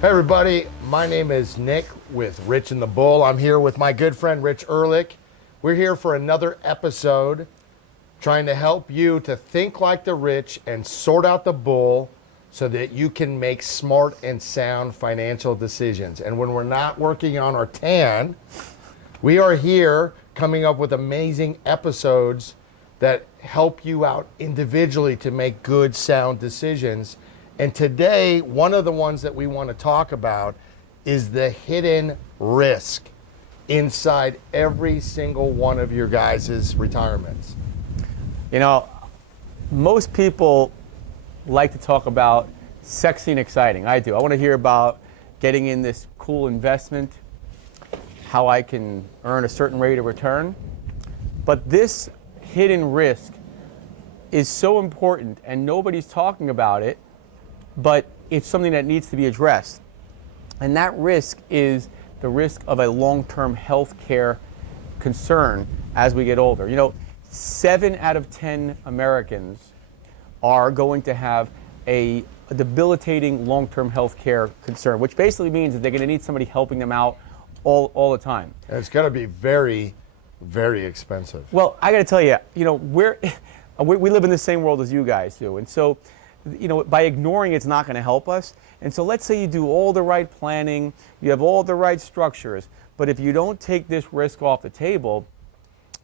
Hey everybody, my name is Nick with Rich and the Bull. I'm here with my good friend Rich Ehrlich. We're here for another episode trying to help you to think like the rich and sort out the bull so that you can make smart and sound financial decisions. And when we're not working on our tan, we are here coming up with amazing episodes that help you out individually to make good, sound decisions. And today, one of the ones that we want to talk about is the hidden risk inside every single one of your guys' retirements. You know, most people like to talk about sexy and exciting. I do. I want to hear about getting in this cool investment, how I can earn a certain rate of return. But this hidden risk is so important and nobody's talking about it, but it's something that needs to be addressed. And that risk is the risk of a long-term health care concern as we get older. You know, 7 out of 10 Americans are going to have a debilitating long-term health care concern, which basically means that they're going to need somebody helping them out all the time. And it's going to be very, very expensive. Well, I got to tell you, you know, we live in the same world as you guys do. And so, you know, by ignoring it's not going to help us. And so let's say you do all the right planning, you have all the right structures, but if you don't take this risk off the table,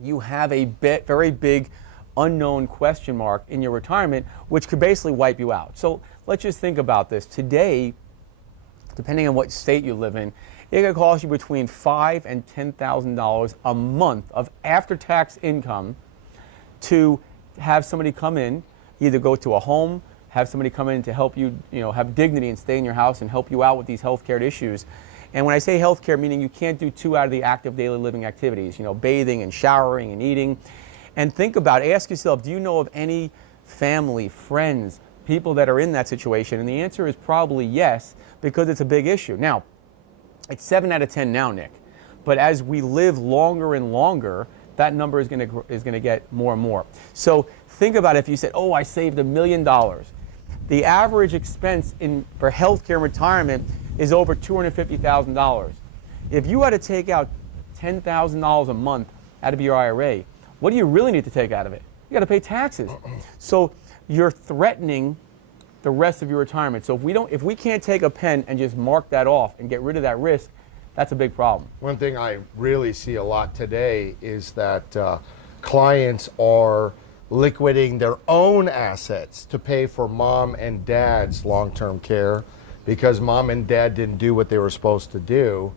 you have a very big unknown question mark in your retirement, which could basically wipe you out. So let's just think about this. Today, depending on what state you live in, it could cost you between $5,000 and $10,000 a month of after-tax income to have somebody come in, either go to a home, have somebody come in to help you, have dignity and stay in your house and help you out with these healthcare issues. And when I say healthcare, meaning you can't do 2 out of the active daily living activities, bathing and showering and eating. And think about it, ask yourself, do you know of any family, friends, people that are in that situation? And the answer is probably yes, because it's a big issue. Now, it's 7 out of 10 now, Nick. But as we live longer and longer, that number is going to get more and more. So think about if you said, oh, I saved $1 million. The average expense for healthcare and retirement is over $250,000. If you had to take out $10,000 a month out of your IRA, what do you really need to take out of it? You got to pay taxes. So you're threatening the rest of your retirement. So if we can't take a pen and just mark that off and get rid of that risk, that's a big problem. One thing I really see a lot today is that clients are liquidating their own assets to pay for mom and dad's long-term care because mom and dad didn't do what they were supposed to do.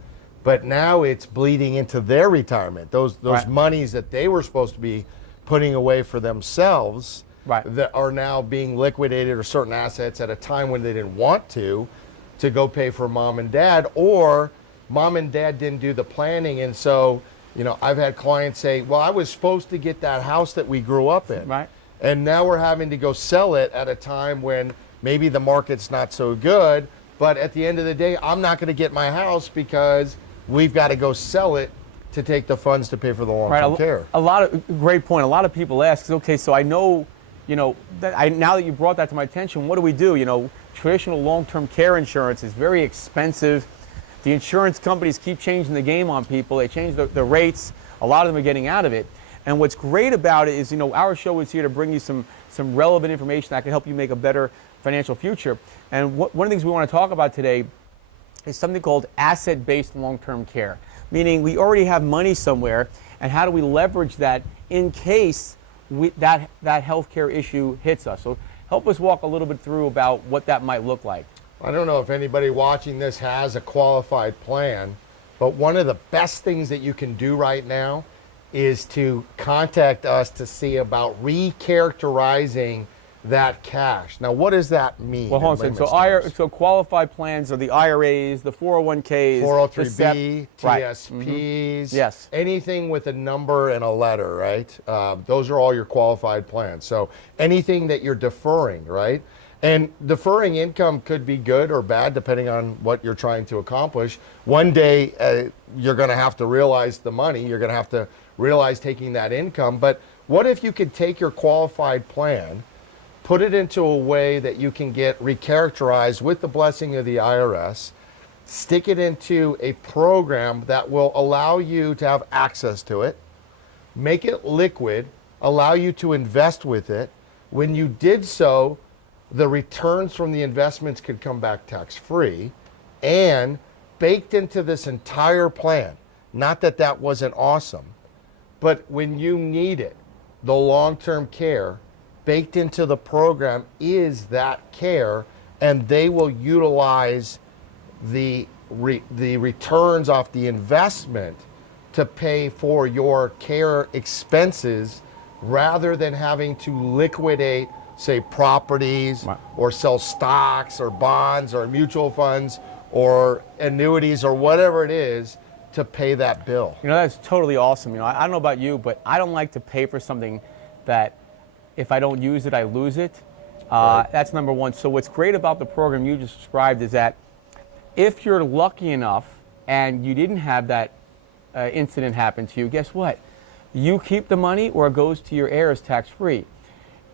But now it's bleeding into their retirement. Those Right. monies that they were supposed to be putting away for themselves Right. that are now being liquidated, or certain assets at a time when they didn't want to go pay for mom and dad, or mom and dad didn't do the planning. And so, I've had clients say, well, I was supposed to get that house that we grew up in. Right. And now we're having to go sell it at a time when maybe the market's not so good. But at the end of the day, I'm not going to get my house because we've got to go sell it to take the funds to pay for the long-term care. Great point. A lot of people ask, okay, so I know, now that you brought that to my attention, what do we do? Traditional long-term care insurance is very expensive. The insurance companies keep changing the game on people. They change the rates. A lot of them are getting out of it. And what's great about it is, our show is here to bring you some relevant information that can help you make a better financial future. And one of the things we want to talk about today is something called asset-based long-term care, meaning we already have money somewhere, and how do we leverage that in case that healthcare issue hits us? So help us walk a little bit through about what that might look like. I don't know if anybody watching this has a qualified plan, but one of the best things that you can do right now is to contact us to see about recharacterizing that cash. Now, what does that mean? Well, hold on a second. So qualified plans are the IRAs, the 401ks, 403B, Right. TSPs, Yes. anything with a number and a letter, right? Those are all your qualified plans. So anything that you're deferring, right? And deferring income could be good or bad depending on what you're trying to accomplish. One day you're going to have to realize the money. You're going to have to realize taking that income. But what if you could take your qualified plan, put it into a way that you can get recharacterized with the blessing of the IRS, stick it into a program that will allow you to have access to it, make it liquid, allow you to invest with it. When you did so, the returns from the investments could come back tax-free, and baked into this entire plan, not that that wasn't awesome, but when you need it, the long-term care baked into the program is that care, and they will utilize the returns off the investment to pay for your care expenses rather than having to liquidate, say, properties or sell stocks or bonds or mutual funds or annuities or whatever it is to pay that bill. You know, that's totally awesome. You know, I don't know about you, but I don't like to pay for something that if I don't use it, I lose it. Right. That's number one. So what's great about the program you just described is that if you're lucky enough and you didn't have that incident happen to you, guess what? You keep the money or it goes to your heirs tax-free.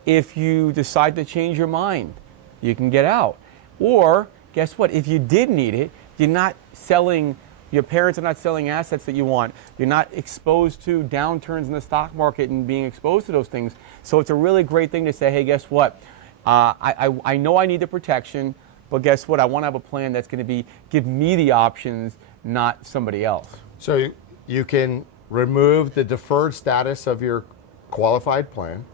If you decide to change your mind, you can get out. Or guess what? If you did need it, you're not selling, your parents are not selling assets that you want. You're not exposed to downturns in the stock market and being exposed to those things. So it's a really great thing to say, hey, guess what? I know I need the protection, but guess what? I want to have a plan that's going to give me the options, not somebody else. So you can remove the deferred status of your qualified plan.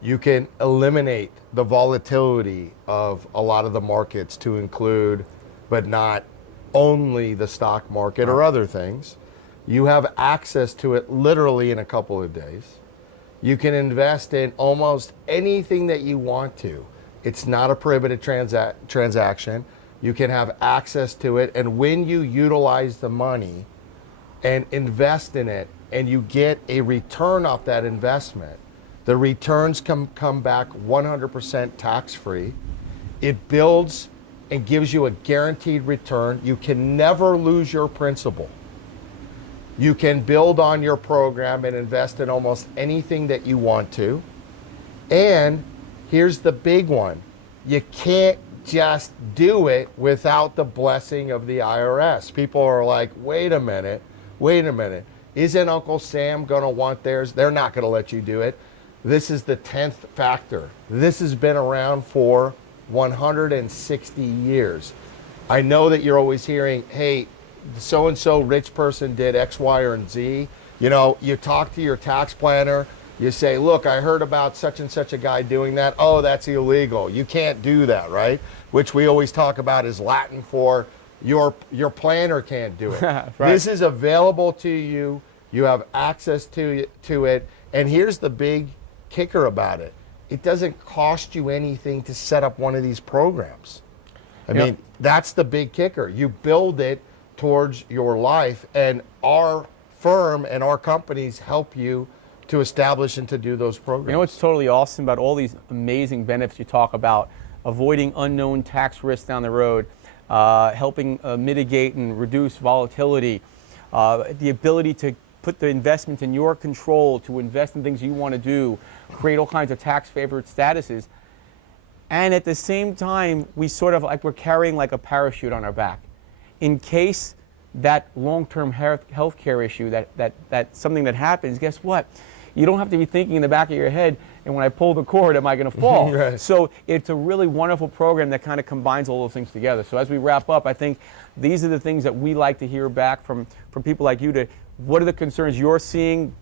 You can eliminate the volatility of a lot of the markets to include, but not only the stock market or other things. You have access to it literally in a couple of days. You can invest in almost anything that you want to. It's not a prohibited transaction. You can have access to it, and when you utilize the money and invest in it and you get a return off that investment, the returns come back 100% tax-free. It builds and gives you a guaranteed return. You can never lose your principal. You can build on your program and invest in almost anything that you want to. And here's the big one. You can't just do it without the blessing of the IRS. People are like, wait a minute. Isn't Uncle Sam going to want theirs? They're not going to let you do it. This is the 10th factor. This has been around for 160 years. I know that you're always hearing, hey, so-and-so rich person did X, Y, or Z. You know, you talk to your tax planner, you say, look, I heard about such and such a guy doing that. Oh, that's illegal. You can't do that, right? Which we always talk about is Latin for your planner can't do it. Right. This is available to you. You have access to it. And here's the big kicker about it. It doesn't cost you anything to set up one of these programs. I mean, that's the big kicker. You build it towards your life, and our firm and our companies help you to establish and to do those programs. You know what's totally awesome about all these amazing benefits you talk about? Avoiding unknown tax risks down the road, helping mitigate and reduce volatility, the ability to put the investment in your control, to invest in things you want to do, create all kinds of tax favored statuses. And at the same time, we sort of like we're carrying like a parachute on our back. In case that long-term health care issue, that something that happens, guess what? You don't have to be thinking in the back of your head, and when I pull the cord, am I going to fall? Right. So it's a really wonderful program that kind of combines all those things together. So as we wrap up, I think these are the things that we like to hear back from people like you. To what are the concerns you're seeing?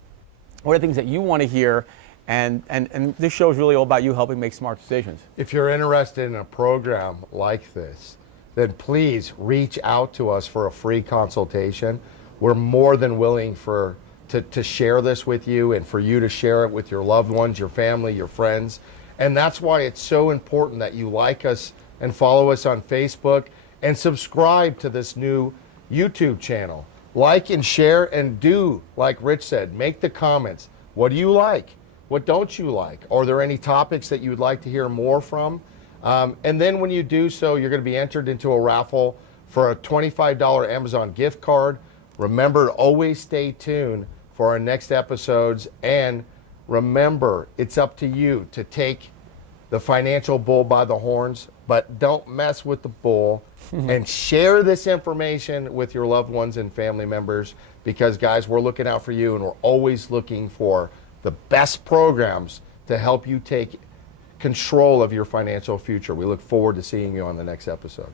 What are the things that you want to hear? And this show is really all about you helping make smart decisions. If you're interested in a program like this, then please reach out to us for a free consultation. We're more than willing to share this with you and for you to share it with your loved ones, your family, your friends. And that's why it's so important that you like us and follow us on Facebook and subscribe to this new YouTube channel. Like and share, and do, like Rich said, make the comments. What do you like? What don't you like? Are there any topics that you would like to hear more from? And then when you do so, you're going to be entered into a raffle for a $25 Amazon gift card. Remember to always stay tuned for our next episodes. And remember, it's up to you to take the financial bull by the horns, but don't mess with the bull. And share this information with your loved ones and family members, because guys, we're looking out for you, and we're always looking for the best programs to help you take control of your financial future. We look forward to seeing you on the next episode.